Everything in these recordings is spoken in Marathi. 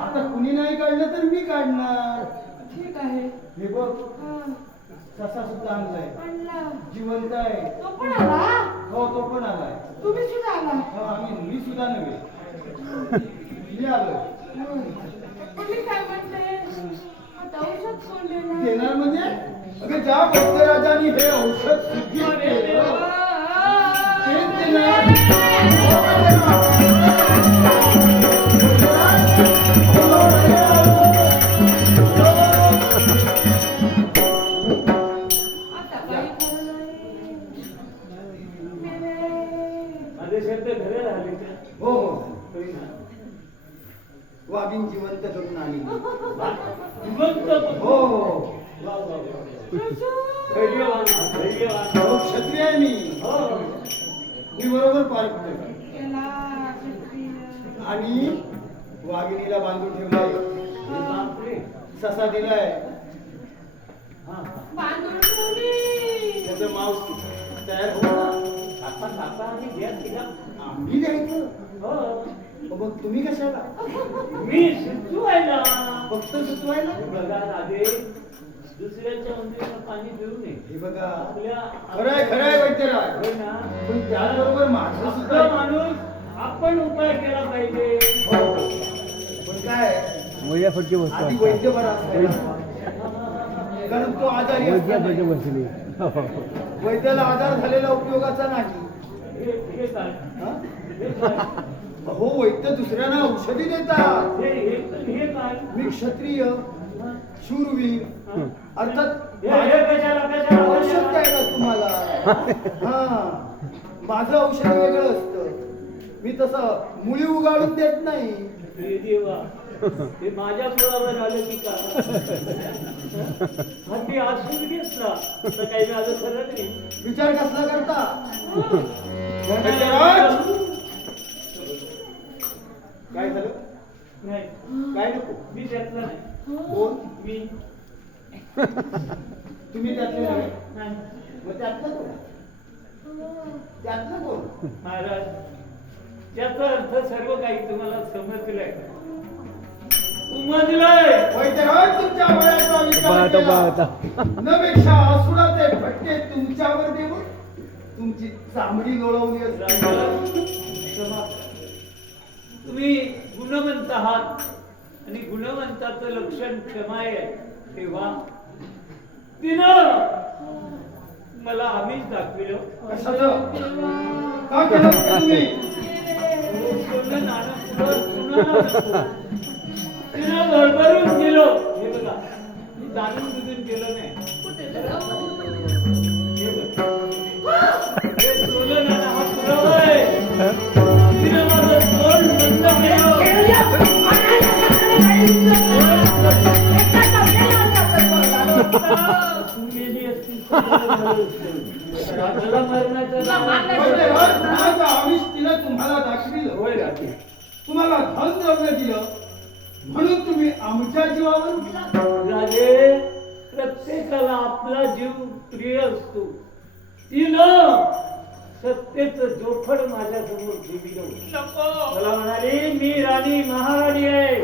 आता कुणी नाही काढलं तर मी काढणार. ठीक आहे. हे बघ ससा सुद्धा आणलाय, जिवंत आहे. तो पण आला? हो तो पण आलाय. तुम्ही सुद्धा आला? मी सुद्धा नव्हे, मी आलोय. तुम्ही काय म्हणते? आता औषध कोण देणार? देणार म्हणजे अगं ज्या वैद्यराजांनी हे औषध सिद्धी केलं तेच देणार. हो वाघीण जिवंत करून आली. हो क्षत्रिय आहे मी बरोबर पारखतोय. आणि वाघिणीला बांधून ठेवलाय, ससा दिलाय, त्याचं मांस तयार होणार. आम्ही द्यायचं. मग तुम्ही कशाला? मी सुचवायला. फक्त सुचवायला? बघा राधे, दुसऱ्याच्या मंदिराला पाणी देऊ नये. हे बघा खरंय खरंय वैद्यराज, होय ना? पण त्याचबरोबर माझं सुद्धा माणूस आपण उपाय केला पाहिजे. पण काय आधी वैद्य बरा असतो, कारण तो आजारी असतो. वैद्याला आजार झालेला उपयोगाचा नाही. हे काय? हो वैद्य दुसऱ्यांना औषधी देतात. हे काय? मी क्षत्रिय शूरवीर अर्थात औषध द्यायला तुम्हाला. माझं औषध वेगळं असतं. मी तसं मुळी उगाळून देत नाही. हे माझ्या मुळावर आलं की का? मी असून घेतला तर काही माझं खरं नाही. विचार कसला करता? काय झालं? नाही काय नको? मी त्यातला नाही. कोण? मी तुम्ही त्यातले नव्हे? नाही. मग त्यातलं कोण? त्यातलं कोण? महाराज त्याचा अर्थ सर्व काही तुम्हाला समजलंय उमजलंय. वैद्यराज तुमच्या वयाचा विचार केला. नपेक्षा असुराचे फटके तुमच्यावर देऊन तुमची चामडी लोळवली असती. क्षमा करा. तुम्ही गुणवंत आहात आणि गुणवंताचं लक्षण क्षमा आहे तेव्हा तिनं मला आम्हीच दाखविलं. कशाचं? का केलं तुम्ही? सोनं नाणं पुढं कुणाला नको. तिनं भरभरून गेलो. हे बघा मी जाणून बुजून गेलो नाही. हे बघ. हे सोनं नाणं हा पुरावा आहे. तिनं माझं तोंड बंद केलं. मेली असती राजाला मरण्याचं नाव. वैद्यराज माझं आमिष तिनं तुम्हाला दाखविलं. होय राजे. तुम्हाला धन द्रव्य दिलं म्हणून तुम्ही आमच्या जीवावर उठला. राजे प्रत्येकाला आपला जीव प्रिय असतो. तिनं सत्तेचं जोखड माझ्या समोर ठेवलं. मला म्हणाली मी राणी महाराणी आहे.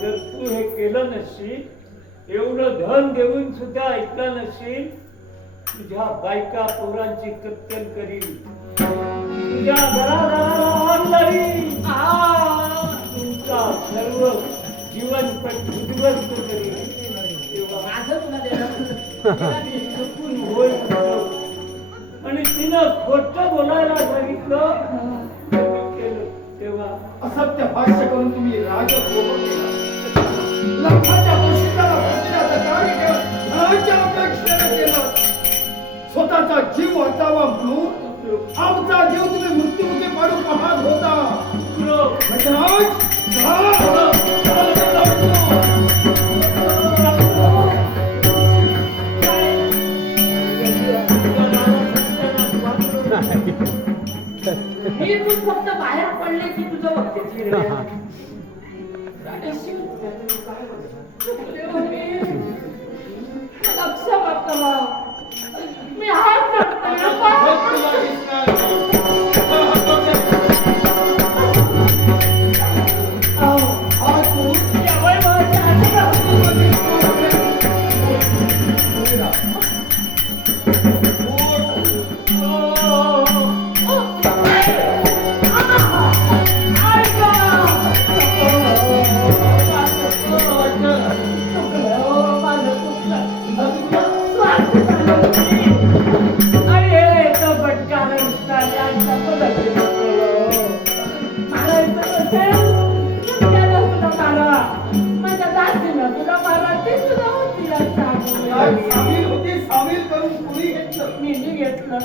जर तू हे केलं नसशील एवढं धन देऊन सुद्धा ऐकलं नसशील तुझ्या बायका पोरांची कत्तल करील. तुझ्या घरादाराला आग लावील. तुमचा सर्व जीवन उद्ध्वस्त करील. तेव्हा माझं तुला चुकून होईल. आणि तिनं खोटं बोलायला सांगितलं केलं तेव्हा असत्य भाष्य करून तुम्ही राजद्रोह केला. लखाच्या वशिल्याला वशिल्याचं कार्य केलं. धनाच्या अपेक्षेने केलं. स्वतःचा जीव वाचावा म्हणून आमचा जीव तुम्ही मृत्यूमुखी पाडू पाहत होता. वैद्यराज, मी तू फक्त बाहेर पडले की तुझं बघते. लक्ष वाटतं मी हात सामील होती. सामील करून कुणी घेतलं? मी घेतलं.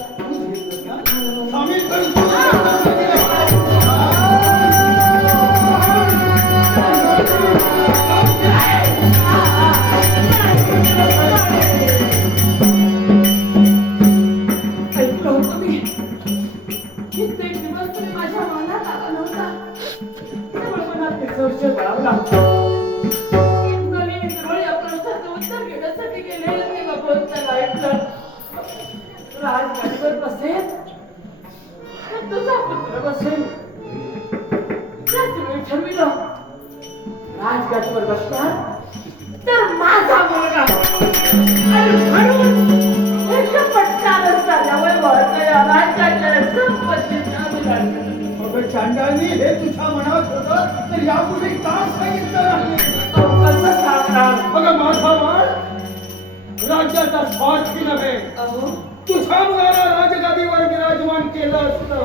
सामील करून माझ्या मनात आला नव्हता. उत्तर घेण्यासाठी गेले मी भगवंताला ऐकलं. राजगाडीवर बसेल तुझा पुत्र बसेल. तुम्ही ठरविलं राजगाडीवर बसणार तर माझा मुलगा. आणि म्हणून एका पटका रस्त्यावर राज्याच्या संपत्तीत आम्ही लागलो. चांडाळी हे तुझ्या मनात होतं तर यापूर्वी का सांगितलं नाही? कसं सांगणार? बघा माझा वाळ राज्याचा स्वार्थी नव्हे. तुझ्या मुलाला राजगादीवर विराजमान केलं असतं.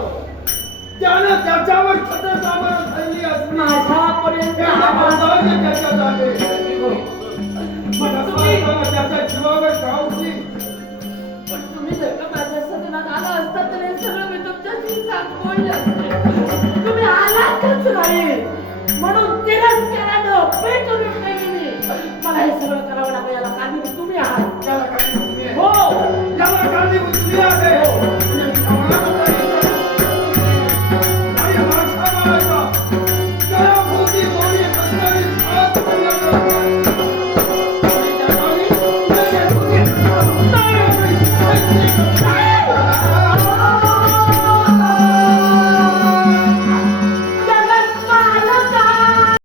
त्यानं त्याच्यावर छत्र सामोरं धरली असती. माझ्यापर्यंत त्याच्या जागे त्याच्या जीवावर गाव होती. पण तुम्ही जर का माझ्या सदनात आला असता तर हे सगळं मी तुमच्याशी सांगून असते. तुम्ही आलातच नाही म्हणून तिरस्कारानं पेटून उठले मी. मला हे सगळं करावं लागलं. याला कारणीभूत तुम्ही आहात. याला कारणीभूत तुम्ही आहे. हो याला कारणीभूत तुम्ही आहे. आणि माझ्या बाळाचा गळाभोवती दोन्ही हसणारी हात पडला. आणि त्या तुमचा